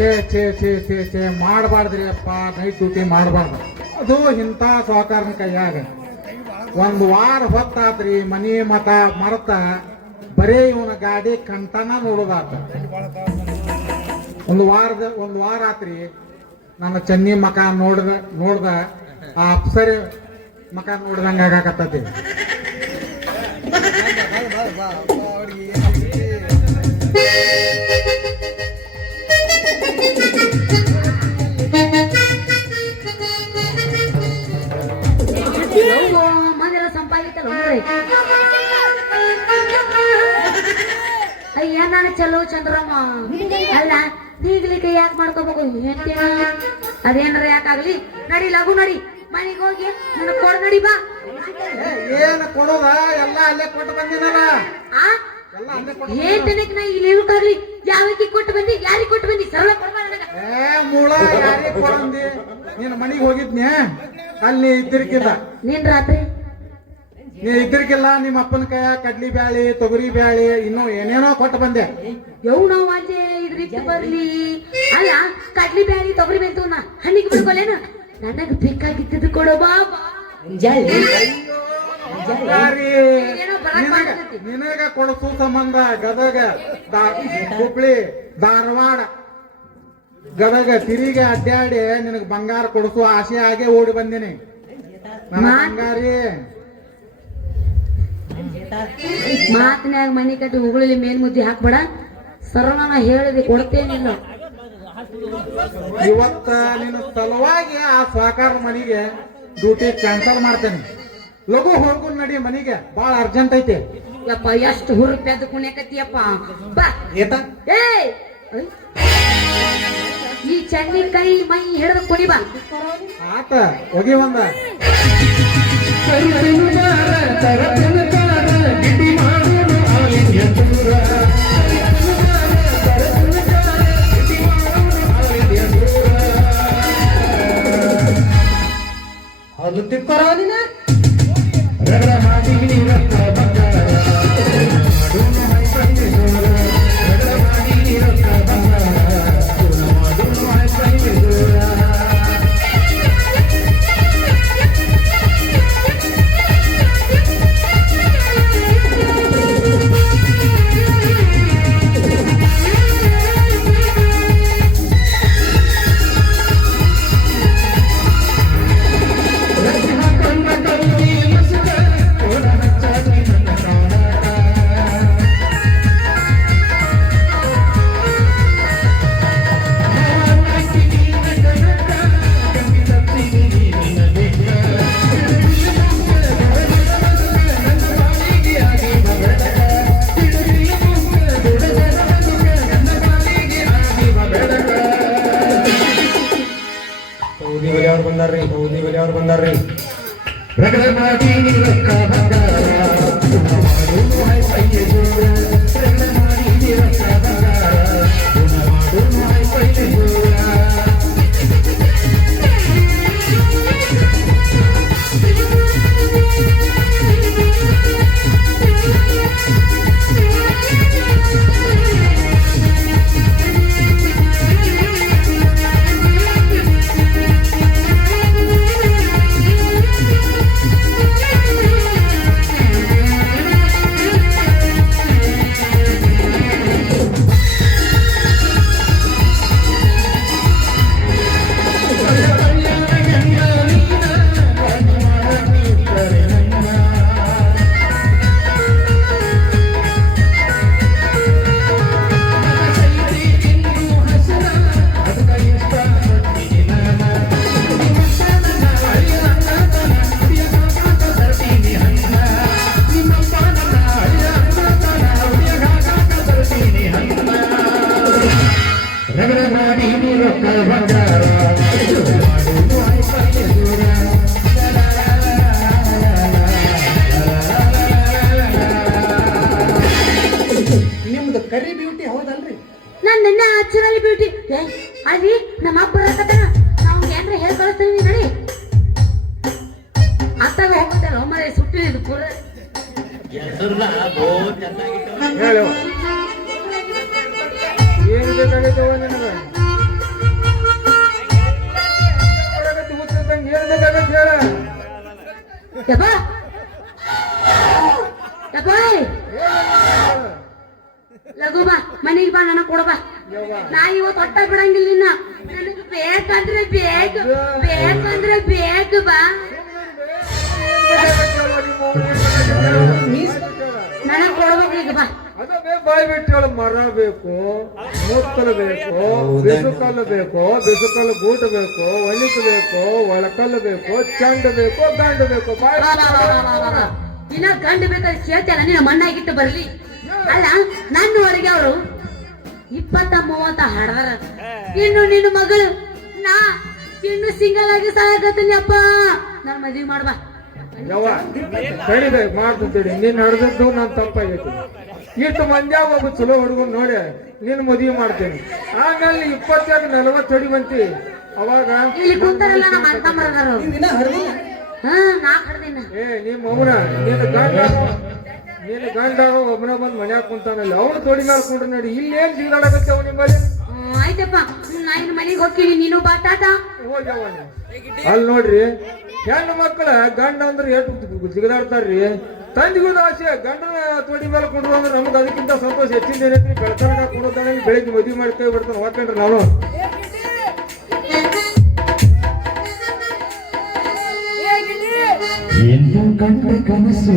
ಛೇ ಮಾಡಬಾರ್ದ್ರಿ ಅಪ್ಪ. Night duty ಮಾಡಬಾರ್ದು. ಅದು ಇಂಥ ಸಾಹುಕಾರನ ಕೈಯಾಗ ಒಂದು ವಾರ ಹೊತ್ತಾತ್ರಿ. ಮನಿ ಮತ ಮರತ ಬರೀ ಇವನ ಗಾಡಿ ಕಂಟನ ನೋಡೋದಾತ. ಒಂದು ವಾರ ಆತ್ರಿ. ನನ್ನ ಚನ್ನಿ ಮಕ ನೋಡ್ದ ಆ ಅಪ್ಸರಿ ಮಕ ನೋಡ್ದಂಗ ಆಗಾಕತ್ತೈತಿ. ಮನೆಲ್ಲ ಸಂಪಾದಿತ್ತಲ್ಲ ಅಯ್ಯ ನಾನು ಚಲೋ ಚಂದ್ರಮ್ಮ ಅಲ್ಲ ಈಗ್ಲಿಕ್ಕೆ ಯಾಕೆ ಮಾಡ್ಕೋಬೇಕು ಹೇಳ್ತೀನ. ಅದೇನಾರ ಯಾಕಾಗ್ಲಿ ನಡಿ ಲಘು ನಡಿ ಮನೆಗೆ ಹೋಗಿ ನನಗೆ ಕೊಡ ನಡಿ ಬಾ. ಏನ ಕೊಡೋದ ಎಲ್ಲ ಅಲ್ಲೇ ಕೊಟ್ಟು ಬಂದಿನಲ್ಲ. ಏನ್ ತನಕ ನಾ ಇಲ್ಲಿ ಇರುತ್ತಾಗ್ಲಿ ಯಾವಕ್ಕೆ ಕೊಟ್ಟು ಬಂದಿ ಯಾರಿಗೆ ಕೊಟ್ಟು ಬಂದಿ ಸರಳ ಕೊಡ್ಬಾ ನನಗ. ಮೂಳ ಯಾರಿಗೆ ಕೊಡಂದಿ? ನೀನ್ ಮನಿಗೆ ಹೋಗಿದ್ನ್ಯಾ ಅಲ್ಲಿ ಇದ್ದಿರ್ಕಿಲ್ಲ. ನೀನ್ ರಾತ್ರಿ ನೀ ಇದ್ದಿರ್ಕಿಲ್ಲ. ನಿಮ್ಮ ಅಪ್ಪನ ಕೈಯ ಕಡ್ಲಿ ಬ್ಯಾಳಿ ತೊಗರಿ ಬ್ಯಾಳಿ ಇನ್ನೂ ಏನೇನೋ ಕೊಟ್ಟು ಬಂದೆ. ಯವ್ ನಾವು ಅಲ್ಲೇ ಇದ್ರಿಟ್ಟು ಬರ್ಲಿ. ಅಲ್ಲ ಕಡ್ಲಿ ಬ್ಯಾಳಿ ತೊಗರಿ ಬೇಂತು ನಾ ಹಣ್ಣಿಗೆ ಬಿಡ್ಕೊಲೇನ. ನನಗ್ ಬೇಕಾಗಿದ್ದು ಕೊಡೋ ಬಾಬಾ. ನಿನಗ ಕೊಡಸು ಸಂಬಂಧ ಗದಗ ಹುಬ್ಳಿ ಧಾರವಾಡ ಗದಗ ತಿರುಗಿ ಅಡ್ಡಾಡಿ ನಿನಗ್ ಬಂಗಾರ ಕೊಡಸು ಆಸೆ ಆಗೇ ಓಡಿ ಬಂದಿನಿ. ನನ್ನ ಬಂಗಾರಿ ಮಾತಿನಾಗ ಮನಿ ಕಟ್ಟಿ ಉಗುಳಲಿ ಮೇನ್ ಮುದ್ದೆ ಹಾಕ್ಬೇಡ. ಸರಳ ನಾ ಹೇಳಿದೆ ಕೊಡ್ತೇನಿಲ್ಲ. ಇವತ್ತ ನಿನ್ನ ಸಲುವಾಗಿ ಆ ಸಹಕಾರ ಮನಿಗೆ ಡ್ಯೂಟಿ ಕ್ಯಾನ್ಸಲ್ ಮಾಡ್ತೇನೆ. ಲಘು ಹೋಗು ನಡಿ ಮನಿಗೆ, ಬಾಳ ಅರ್ಜೆಂಟ್ ಐತಿ. ಯಪ್ಪ ಎಷ್ಟು ಹುರುಪೆದ್ದು ಕುಣ್ಯಕತ್ತಿಯಪ್ಪ ಬಾ. ಏ ಈ ಚನ್ನಿ ಕೈ ಮೈ ಹಿಡಿದು ಕುಣಿ ಬಾ. ಆತ ಹೋಗಿ ಒಂದ ಅದು ತಿಕ್ಕೋದಿನ ಬಂದಾರ್ರಿ. ರಗಡ ಮಾಡಿ ರೊಕ್ಕ ಬಂಗಾರ ನಿಮ್ದು ಕರಿ ಬ್ಯೂಟಿ ಹೌದಲ್ರಿ? ನಾನು ನಿನ್ನೆ ನ್ಯಾಚುರಲ್ ಬ್ಯೂಟಿ. ಅಲ್ಲಿ ನಮ್ಮ ಅಪ್ಪ ಬರಕತ್ತಾನ, ನಾವು ಏನ್ರ ಹೇಳಿ ಕಳಿಸ್ತೀನಿ ನಡಿ. ಅತ್ತಾಗ ಹೋಗುತ್ತಲ್ಲ ಒಮ್ಮೆ ಸುಟ್ಟಿ ಇದು ಪೂರ ಏನು ಬೇಕಾಗಿತ್ತು ನಿನಗೆ? ಏನಾಗತ್ತೆ ಹೇಳ ಯಪ್ಪ ಯಪ್ಪ ಲಘು ಬಾ ಮನೆಗೆ ಬಾ ನನಗ್ ಕೊಡ ಬಾ ನಾ ಇವತ್ತು ಹೊಟ್ಟ ಬಿಡಂಗಿಲ್ಲ ಇನ್ನ ನನಗ್ ಬೇಕಂದ್ರೆ ಬೇಕು ಬಾ ನನಗ್ ಕೊಡ್ಬೇಕು ಈಗ ಬಾ ಅದೇ ಬಾಯಿ ಬಿಟ್ಟು ಮರ ಬೇಕು ಮುತ್ತಲು ಬೇಕು ಬಿಸುಕಲ್ಲು ಬೇಕು ಬಿಸುಕಲ್ಲು ಗೂಟ ಬೇಕು ಒಲಿಕ್ ಬೇಕು ಒಳಕಲ್ಲು ಬೇಕು ಚಂಡ ಬೇಕು ಗಂಡು ಬೇಕು ಬಾಯಿ ಇನ್ನ ಗಂಡು ಬೇಕಾದ್ರೆ ಕೇಳ್ತೇನೆ ನಿನ್ನ ಮಣ್ಣಾಗಿಟ್ಟು ಬರ್ಲಿ ಅಲ್ಲ ನನ್ನವರೆಗೆ ಅವರು 20-30 ಹಾಡದಾರ ಇನ್ನು ನಿನ್ನ ಮಗಳು ನಾ ಇನ್ನು ಸಿಂಗಲ್ ಆಗಿ ಸಾಯಕತ್ತೀನಿಯಪ್ಪ ನನ್ ಮದ್ವಿ ಮಾಡ್ಬಾ ಯವ್ವ ತಡಿಬೇಕು ಮಾಡ್ತಿದ್ದೀರಿ ನೀನ್ ಹಡ್ದದ್ದು ನಾನ್ ತಪ್ಪಾಗೈತಿ ಇಷ್ಟು ಮಂದ್ಯಾಗ ಒಬ್ಬ ಚಲೋ ಹುಡುಗನ್ ನೋಡಿ ನೀನ್ ಮದುವೆ ಮಾಡ್ತೇನೆ ಆಮೇಲೆ 20-40 ಹೊಡಿಬಂತಿ ಅವಾಗ ಇಲ್ಲಿ ಕೂತಾರಲ್ಲ ನಮ್ಮ ಅಣ್ಣಮ್ಮರದಾರ ಅವ್ರು. ನೀನ್ ದಿನ ಹರಿದಿಲ್ಲ ಹಾ ನಾ ಕಡ್ದಿನ ನಿಮ್ಮ ಅವನ ನೀನು ಗಂಡ ಒಬ್ಬನ ಬಂದ್ ಮನ್ಯಾಗ ಕುಂತಾನಲ್ಲ ಅವ್ನು ತೊಡಿ ಮೇಲೆ ಕುಂಡ್ರು ನೋಡಿ ಇಲ್ಲಿ ಏನ್ ಜಿಗಾಡಕತ್ತೆ ಅವ್ ನಿಮ್ಮಲ್ಲಿ ಆಯ್ತಪ್ಪ ನಾ ಇನ್ನು ಮನೆಗೆ ಹೋಗ್ತೀನಿ ನೀನು ಬಾ ಟಾಟಾ ಹೋಗ್ಯವ ಅಲ್ಲಿ ನೋಡ್ರಿ ಹೆಣ್ಣು ಮಕ್ಕಳ ಗಂಡ ಅಂದ್ರೆ ಎಷ್ಟು ಜಿಗದಾಡ್ತಾರ್ರಿ ತಂದಿಗೂ ಆಸೆ ಗಂಡನ ತೊಡಿ ಮೇಲೆ ಕುಂಡ್ರು ಅಂದ್ರೆ ನಮ್ಗೆ ಅದಕ್ಕಿಂತ ಸಂತೋಷ ಹೆಚ್ಚಿಂದ ಏನೈತಿ ಬೆಳತನ ಕುಂಡ್ತಾನೆ ಬೆಳಿಗ್ಗೆ ಮದುವೆ ಮಾಡಿ ಕೈ ಬಿಡ್ತಾನೆ ಹೋಗ್ಕೊಂಡ್ರಿ ನಾನು ಎಂದು ಕಂಡ ಕನಸು